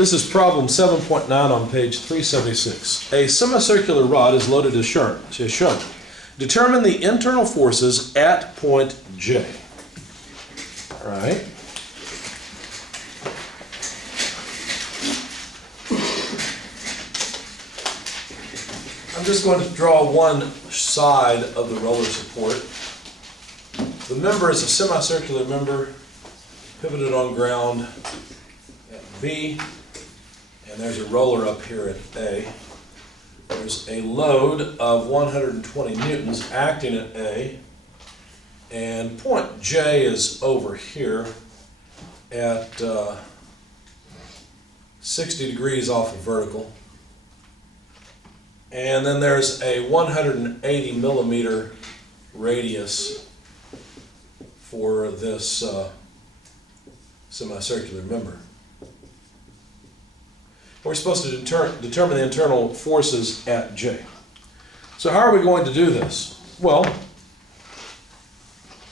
This is problem 7.9 on page 376. A semicircular rod is loaded as shown. Determine the internal forces at point J. All right. I'm just going to draw one side of the roller support. The member is a semicircular member, pivoted on ground at B, and there's a roller up here at A. There's a load of 120 newtons acting at A, and point J is over here at 60 degrees off of vertical. And then there's a 180 millimeter radius for this semicircular member. We're supposed to determine the internal forces at J. So how are we going to do this? Well,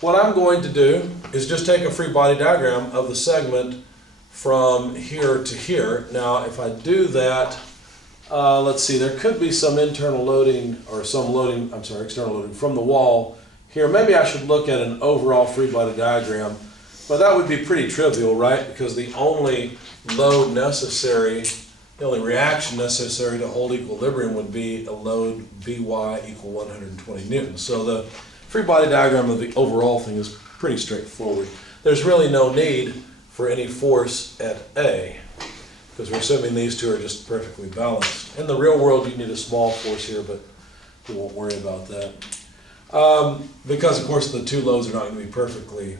what I'm going to do is just take a free body diagram of the segment from here to here. Now, if I do that, let's see, there could be some internal loading or some loading, external loading from the wall here. Maybe I should look at an overall free body diagram, but that would be pretty trivial, right? Because the only load necessary, the only reaction necessary to hold equilibrium would be a load Vy equal 120 newtons. So the free body diagram of the overall thing is pretty straightforward. There's really no need for any force at A, because we're assuming these two are just perfectly balanced. In the real world, you need a small force here, but we won't worry about that. Because, of course, the two loads are not going to be perfectly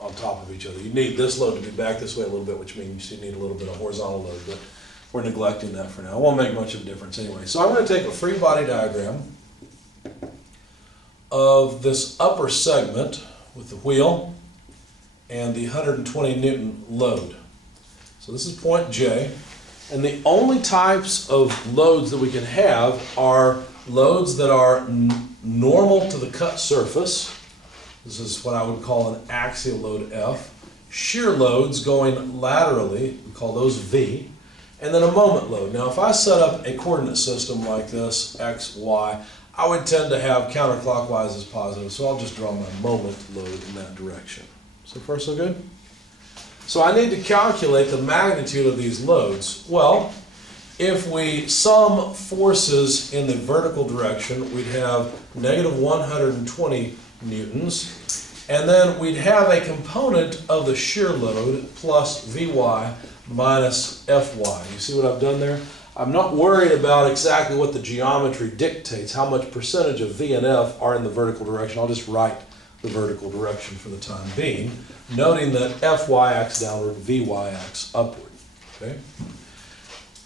on top of each other. You need this load to be back this way a little bit, which means you need a little bit of horizontal load, but we're neglecting that for now. It won't make much of a difference anyway. So I'm going to take a free body diagram of this upper segment with the wheel and the 120 Newton load. So this is point J, and the only types of loads that we can have are loads that are normal to the cut surface. This is what I would call an axial load F. Shear loads going laterally, we call those V. And then a moment load. Now if I set up a coordinate system like this, X, Y, I would tend to have counterclockwise as positive, so I'll just draw my moment load in that direction. So far so good? So I need to calculate the magnitude of these loads. Well, if we sum forces in the vertical direction, we'd have negative 120 newtons, and then we'd have a component of the shear load plus Vy minus Fy. You see what I've done there? I'm not worried about exactly what the geometry dictates, how much percentage of V and F are in the vertical direction. I'll just write the vertical direction for the time being, noting that Fy acts downward, Vy acts upward. Okay?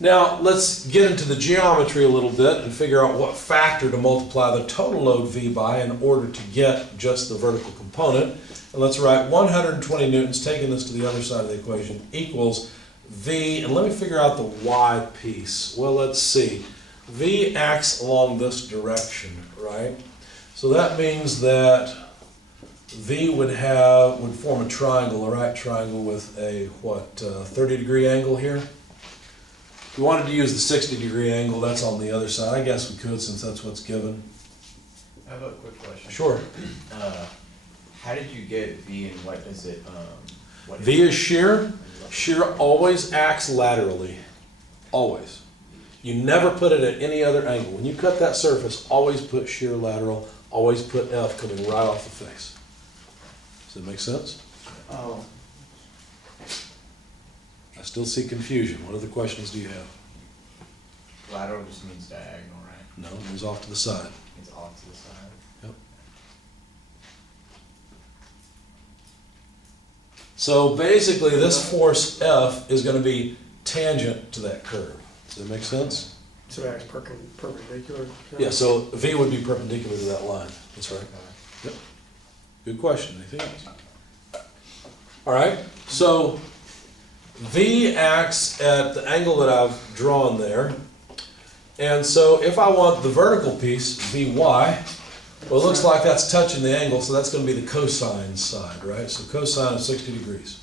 Now let's get into the geometry a little bit and figure out what factor to multiply the total load V by in order to get just the vertical component. And let's write 120 newtons, taking this to the other side of the equation, equals V, and let me figure out the Y piece. Well, let's see. V acts along this direction, right? So that means that V would form a triangle, a right triangle with a, 30-degree angle here? If we wanted to use the 60-degree angle, that's on the other side. I guess we could, since that's what's given. I have a quick question. Sure. How did you get V and what does it, V is shear. Shear always acts laterally. Always. You never put it at any other angle. When you cut that surface, always put shear lateral, always put F coming right off the face. Does that make sense? Oh. I still see confusion. What other questions do you have? Lateral just means diagonal, right? No, it moves off to the side. It's off to the side. Yep. So basically this force F is going to be tangent to that curve. Does that make sense? So it acts perpendicular? Yeah, so V would be perpendicular to that line. That's right. Yep. Good question. Anything else? All right. So V acts at the angle that I've drawn there. And so if I want the vertical piece, Vy, well, it looks like that's touching the angle, so that's going to be the cosine side, right? So cosine of 60 degrees.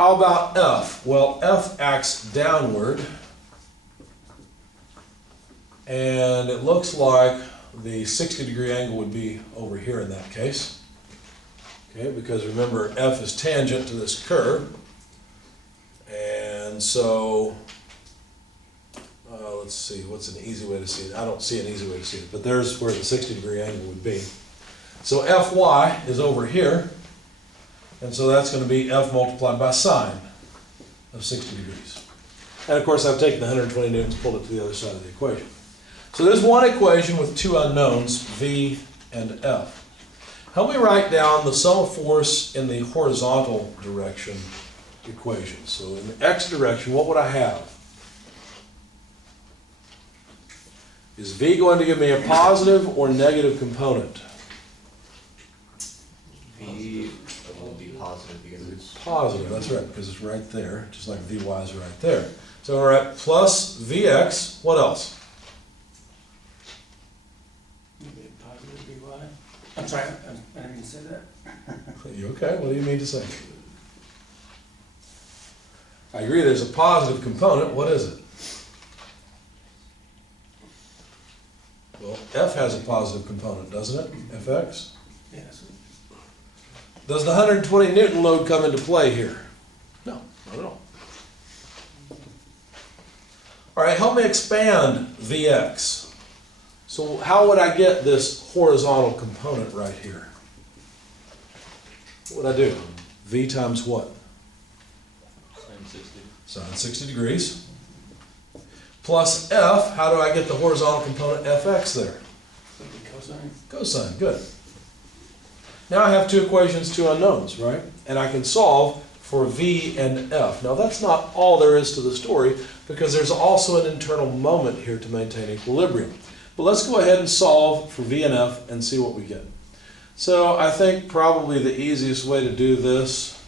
How about F? Well, F acts downward, and it looks like the 60-degree angle would be over here in that case. Okay, because remember, F is tangent to this curve, and so let's see, what's an easy way to see it? I don't see an easy way to see it, but there's where the 60-degree angle would be. So Fy is over here, and so that's going to be F multiplied by sine of 60 degrees. And of course, I've taken the 120 newtons, pulled it to the other side of the equation. So there's one equation with two unknowns, V and F. Help me write down the sum of force in the horizontal direction equation. So in the x direction, what would I have? Is V going to give me a positive or negative component? V will be positive because it's Positive, that's right, because it's right there, just like Vy is right there. So we're at plus Vx, what else? I'm sorry, I didn't mean to say that. You okay? What do you mean to say? I agree there's a positive component, what is it? Well, F has a positive component, doesn't it? Fx? Yes. Does the 120 Newton load come into play here? No, not at all. All right, help me expand Vx. So how would I get this horizontal component right here? What would I do? V times what? Sine 60. Sine 60 degrees. Plus F, how do I get the horizontal component Fx there? Cosine. Cosine, good. Now I have two equations, two unknowns, right? And I can solve for V and F. Now that's not all there is to the story, because there's also an internal moment here to maintain equilibrium. But let's go ahead and solve for V and F and see what we get. So I think probably the easiest way to do this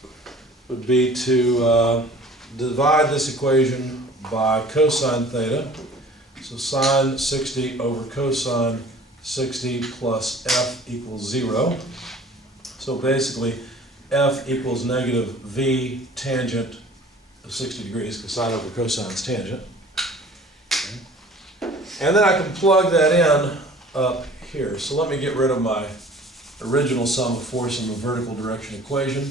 would be to divide this equation by cosine theta. So sine 60 over cosine 60 plus F equals 0. So basically, F equals negative V tangent of 60 degrees, because sine over cosine is tangent. Okay. And then I can plug that in up here. So let me get rid of my original sum of force in the vertical direction equation.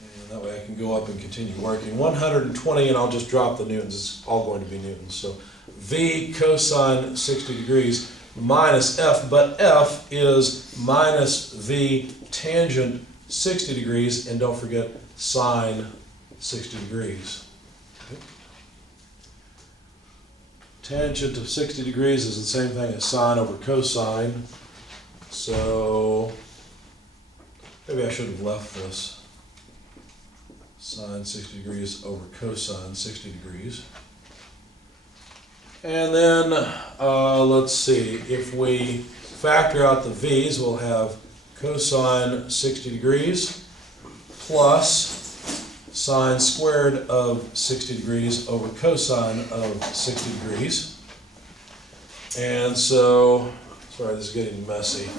And that way I can go up and continue working. 120, and I'll just drop the newtons. It's all going to be newtons. So V cosine 60 degrees minus F, but F is minus V tangent 60 degrees, and don't forget sine 60 degrees. Okay. Tangent of 60 degrees is the same thing as sine over cosine, so maybe I should have left this. Sine 60 degrees over cosine 60 degrees. And then, let's see, if we factor out the v's, we'll have cosine 60 degrees plus sine squared of 60 degrees over cosine of 60 degrees. And so, sorry, this is getting messy.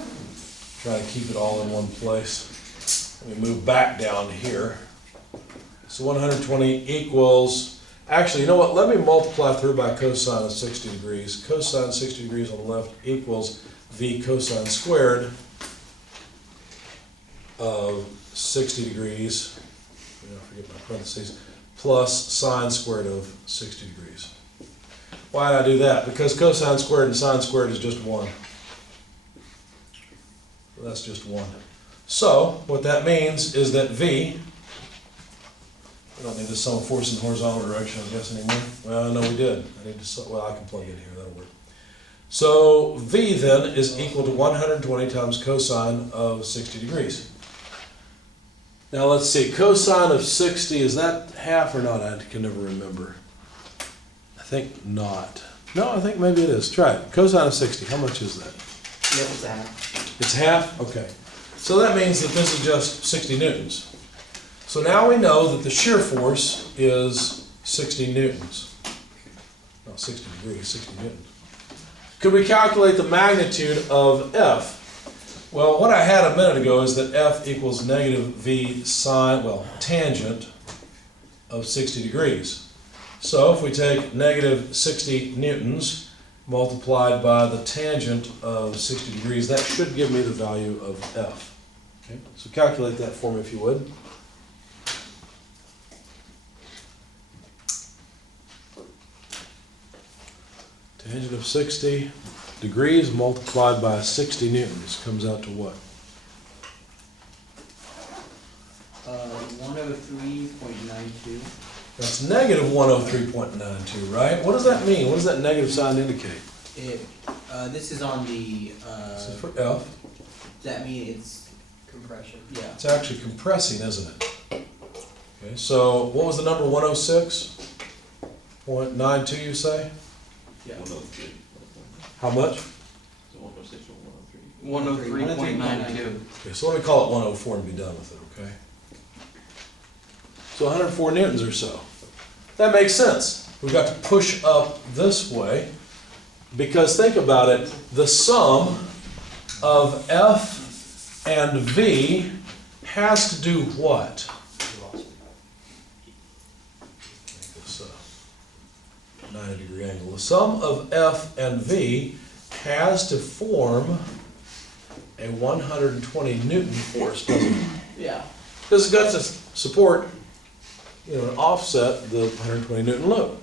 Try to keep it all in one place. Let me move back down here. So 120 equals, actually, you know what? Let me multiply through by cosine of 60 degrees. Cosine 60 degrees on the left equals V cosine squared of 60 degrees, forget my parentheses, plus sine squared of 60 degrees. Why did I do that? Because cosine squared and sine squared is just 1. So that's just 1. So what that means is that V, we don't need the sum of force in the horizontal direction, I guess, anymore. Well, no, we did. I need to, well, I can plug in here, that'll work. So V then is equal to 120 times cosine of 60 degrees. Now let's see, cosine of 60, is that half or not? I can never remember. I think not. No, I think maybe it is. Try it. Cosine of 60, how much is that? Yep, it's a half. It's half? Okay. So that means that this is just 60 newtons. So now we know that the shear force is 60 newtons. No, 60 degrees, 60 newtons. Could we calculate the magnitude of F? Well, what I had a minute ago is that F equals negative V sine, well, tangent of 60 degrees. So if we take negative 60 newtons multiplied by the tangent of 60 degrees, that should give me the value of F. Okay? So calculate that for me if you would. Tangent of 60 degrees multiplied by 60 newtons comes out to what? 103.92. That's negative 103.92, right? What does that mean? What does that negative sign indicate? This is on the, This is for F. does that mean it's compression? Yeah. It's actually compressing, isn't it? Okay, so what was the number, 106.92 you say? Yeah. 103. How much? So 106 or 103? 103.92. Okay, so let me call it 104 and be done with it, okay? So 104 newtons or so. That makes sense. We've got to push up this way because think about it, the sum of F and V has to do what? Make this a 90-degree angle. The sum of F and V has to form a 120 Newton force, doesn't it? Yeah. Because it's got to support, and offset the 120 Newton load.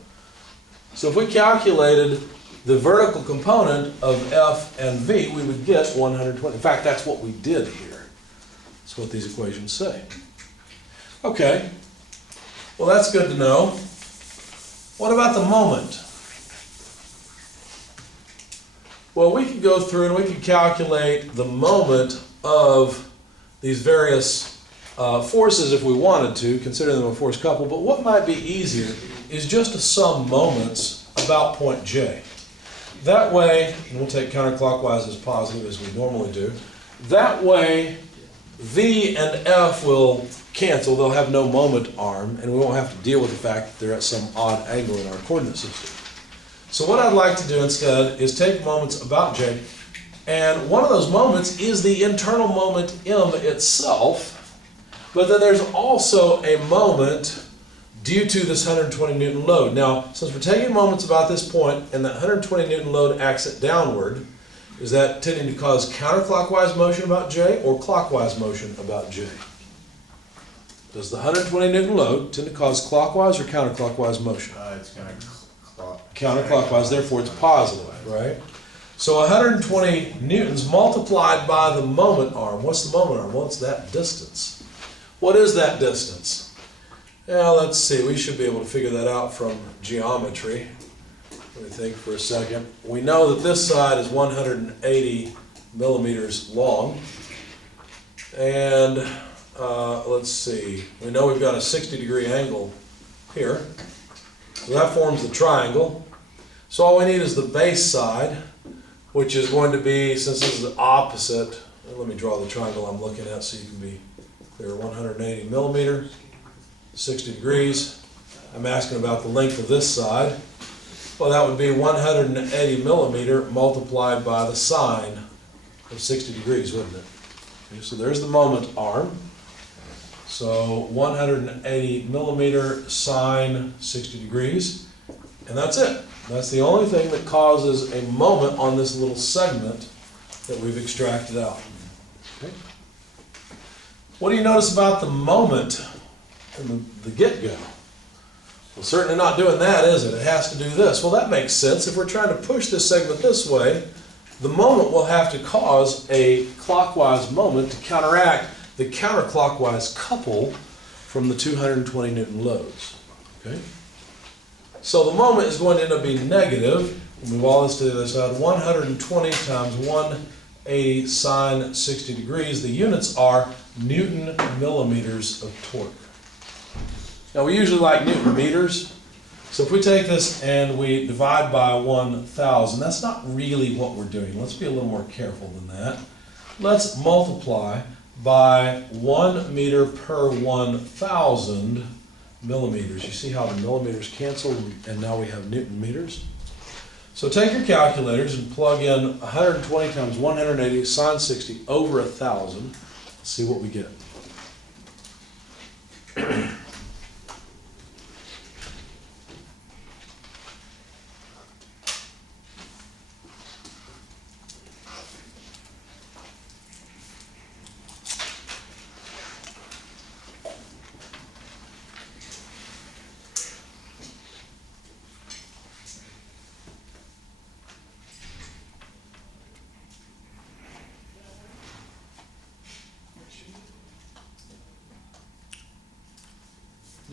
So if we calculated the vertical component of F and V, we would get 120. In fact, that's what we did here. That's what these equations say. Okay. Well, that's good to know. What about the moment? Well, we could go through and we could calculate the moment of these various forces if we wanted to, consider them a force couple, but what might be easier is just to sum moments about point J. That way, and we'll take counterclockwise as positive as we normally do, that way V and F will cancel, they'll have no moment arm, and we won't have to deal with the fact that they're at some odd angle in our coordinate system. So what I'd like to do instead is take moments about J, and one of those moments is the internal moment M itself, but then there's also a moment due to this 120 Newton load. Now, since we're taking moments about this point, and that 120 Newton load acts it downward, is that tending to cause counterclockwise motion about J or clockwise motion about J? Does the 120 Newton load tend to cause clockwise or counterclockwise motion? It's gonna Counterclockwise, therefore it's positive, right? So 120 newtons multiplied by the moment arm. What's the moment arm? Well, it's that distance. What is that distance? Well, let's see. We should be able to figure that out from geometry. Let me think for a second. We know that this side is 180 millimeters long. And let's see. We know we've got a 60-degree angle here. So that forms the triangle. So all we need is the base side, which is going to be, since this is the opposite, let me draw the triangle I'm looking at so you can be clear. 180 millimeter, 60 degrees. I'm asking about the length of this side. Well, that would be 180 millimeter multiplied by the sine of 60 degrees, wouldn't it? Okay, so there's the moment arm. So 180 millimeter sine 60 degrees, and that's it. That's the only thing that causes a moment on this little segment that we've extracted out. Okay. What do you notice about the moment from the get-go? Well, certainly not doing that, is it? It has to do this. Well, that makes sense. If we're trying to push this segment this way, the moment will have to cause a clockwise moment to counteract the counterclockwise couple from the 220 Newton loads. Okay? So the moment is going to end up being negative. We'll move all this to the other side. 120 times 180 sine 60 degrees. The units are Newton millimeters of torque. Now we usually like Newton meters. So if we take this and we divide by 1,000, that's not really what we're doing. Let's be a little more careful than that. Let's multiply by 1 meter per 1,000 millimeters. You see how the millimeters cancel, and now we have Newton meters? So take your calculators and plug in 120 times 180 sine 60 over 1,000. See what we get.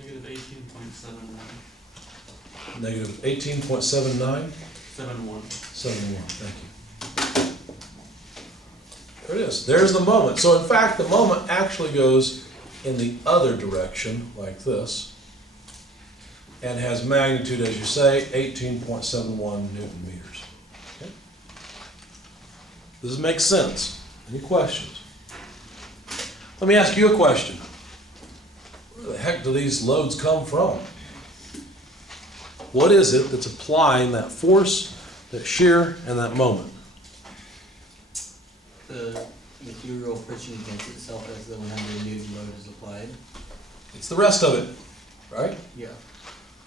Negative 18.71. Negative 18.79. 71. 71, thank you. There it is. There's the moment. So in fact, the moment actually goes in the other direction, like this, and has magnitude, as you say, 18.71 Newton meters. Okay? Does this make sense? Any questions? Let me ask you a question. Where the heck do these loads come from? What is it that's applying that force, that shear, and that moment? The material pushing against itself as the 100 Newton load is applied. It's the rest of it, right? Yeah.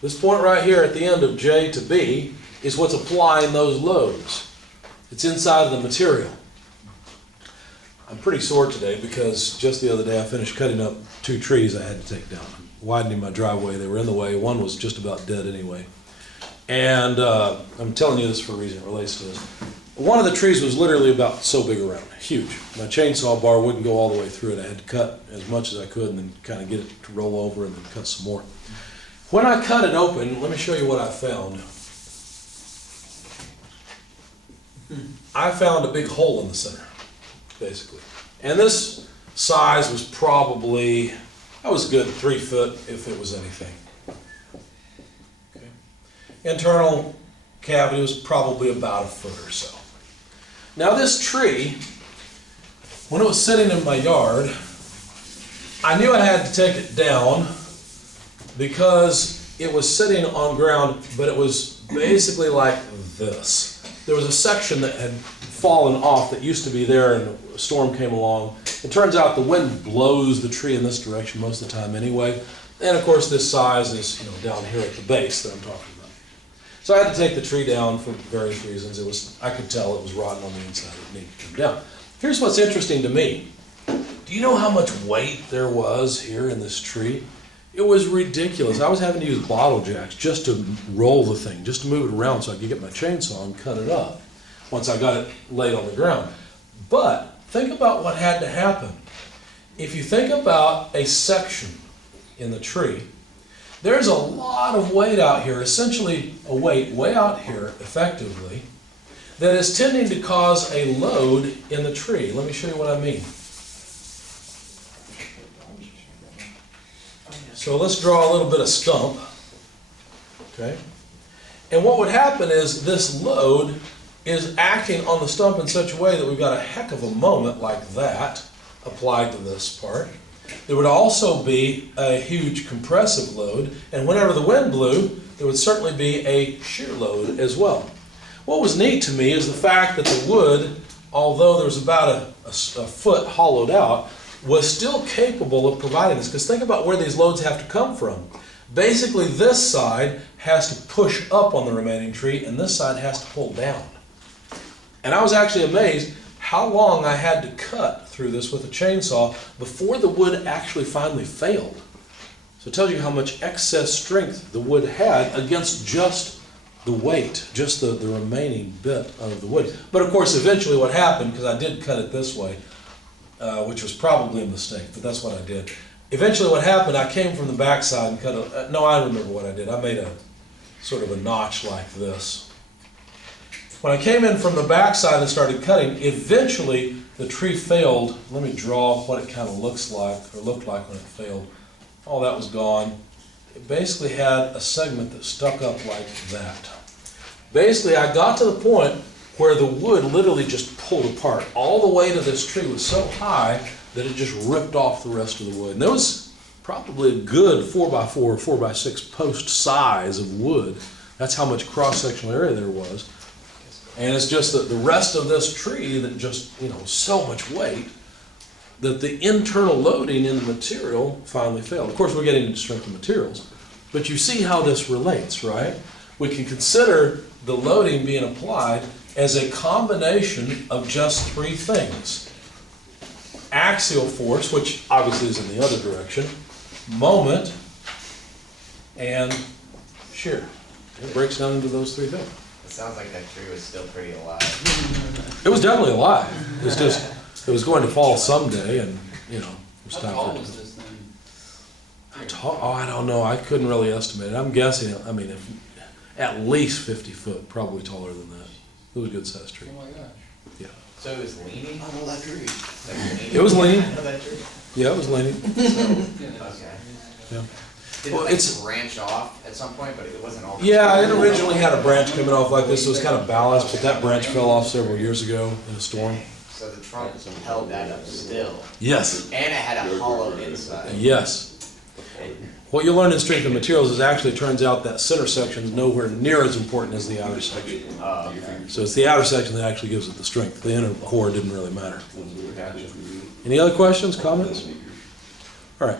This point right here at the end of J to B is what's applying those loads. It's inside of the material. I'm pretty sore today because just the other day I finished cutting up 2 trees I had to take down. Widening my driveway, they were in the way. One was just about dead anyway. And I'm telling you this for a reason, it relates to this. One of the trees was literally about so big around, huge. My chainsaw bar wouldn't go all the way through it. I had to cut as much as I could and then kind of get it to roll over and then cut some more. When I cut it open, let me show you what I found. I found a big hole in the center, basically. And this size was probably, I was good 3 foot if it was anything. Okay. Internal cavity was probably about 1 foot or so. Now this tree, when it was sitting in my yard, I knew I had to take it down because it was sitting on ground, but it was basically like this. There was a section that had fallen off that used to be there and a storm came along. It turns out the wind blows the tree in this direction most of the time anyway. And of course this size is, down here at the base that I'm talking about. So I had to take the tree down for various reasons. I could tell it was rotten on the inside. It needed to come down. Here's what's interesting to me. Do you know how much weight there was here in this tree? It was ridiculous. I was having to use bottle jacks just to roll the thing, just to move it around so I could get my chainsaw and cut it up once I got it laid on the ground. But think about what had to happen. If you think about a section in the tree, there's a lot of weight out here, essentially a weight way out here, effectively, that is tending to cause a load in the tree. Let me show you what I mean. So let's draw a little bit of stump, okay? And what would happen is this load is acting on the stump in such a way that we've got a heck of a moment like that applied to this part. There would also be a huge compressive load, and whenever the wind blew, there would certainly be a shear load as well. What was neat to me is the fact that the wood, although there was about a foot hollowed out, was still capable of providing this. Because think about where these loads have to come from. Basically, this side has to push up on the remaining tree, and this side has to pull down. And I was actually amazed how long I had to cut through this with a chainsaw before the wood actually finally failed. So it tells you how much excess strength the wood had against just the weight, just the remaining bit of the wood. But of course, eventually what happened, because I did cut it this way, which was probably a mistake, but that's what I did. Eventually what happened, I came from the backside and cut no, I remember what I did. I made a sort of a notch like this. When I came in from the backside and started cutting, eventually the tree failed. Let me draw what it kind of looks like, or looked like when it failed. All that was gone. It basically had a segment that stuck up like that. Basically, I got to the point where the wood literally just pulled apart. All the weight of this tree was so high that it just ripped off the rest of the wood. And there was probably a good 4x4 or 4x6 post size of wood. That's how much cross-sectional area there was. And it's just that the rest of this tree that just, so much weight, that the internal loading in the material finally failed. Of course, we're getting into strength of materials, but you see how this relates, right? We can consider the loading being applied as a combination of just three things. Axial force, which obviously is in the other direction, moment, and shear. It breaks down into those three things. It sounds like that tree was still pretty alive. It was definitely alive. It's just, it was going to fall someday, and, it was How time tall for it was to. this thing? Oh, I don't know. I couldn't really estimate it. I'm guessing, if at least 50 foot, probably taller than that. It was a good sized tree. Oh my gosh. Yeah. So it was leaning? I know that tree. Like leaning? It was leaning. I know that tree. Yeah, it was leaning. Okay. Yeah. Did Well, it like it's- branch off at some point, but it wasn't all? Yeah, it originally had a branch coming off like this, so it was kind of balanced, but that branch fell off several years ago in a storm. So the trunk held that up still, Yes. and it had a hollow inside. Yes. What you learn in strength of materials is actually, it turns out that center section is nowhere near as important as the outer section. Okay. So it's the outer section that actually gives it the strength. The inner core didn't really matter. Gotcha. Any other questions, comments? All right.